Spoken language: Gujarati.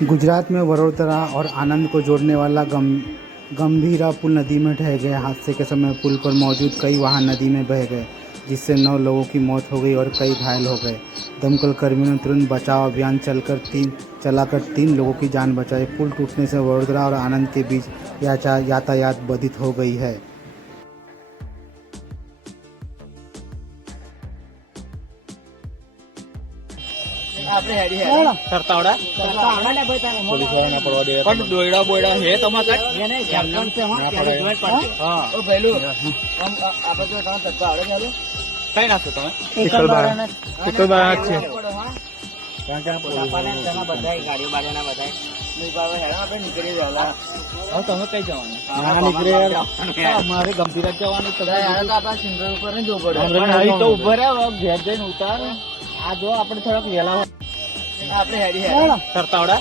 गुजरात में वडोदरा और आनंद को जोड़ने वाला गंभीरा पुल नदी में ढह गया। हादसे के समय पुल पर मौजूद कई वाहन नदी में बह गए, जिससे 9 लोगों की मौत हो गई और कई घायल हो गए। दमकल कर्मियों ने तुरंत बचाव अभियान चलाकर 3 लोगों की जान बचाई। पुल टूटने से वडोदरा और आनंद के बीच यातायात बाधित हो गई है। આપણે હેડી હેડી કરતાવડા ને ભાઈ તને પોલીસ વાળા ના પડવા દે પણ દોયડા બોયડા હે તમારે એને કેપ્ટન છે હા ત્યારે જોઈન્ટ પાડી હા ઓ ભઈલું આમ આપણે તો કામ તત્વા આવડે ચાલે કઈ નાખો તમે એકલ બાર છે કારણ કે પોલીસ ના બધાય ગાડીઓ બાડીના બધાય મે બાબા હેડા આપણે નીકળી જવાલા હવે તમે કઈ જવાનું ના નીકળે યાર અમારે ગંભીરા જવાનું તો યાર તો આપા સિંગલ ઉપર ને જવું પડે અહીં તો ઉભા રહે ઘેર જઈને ઉતાર આ જો આપણે થોડાક વેલા આપણે હેડી હેડી કરતાવડા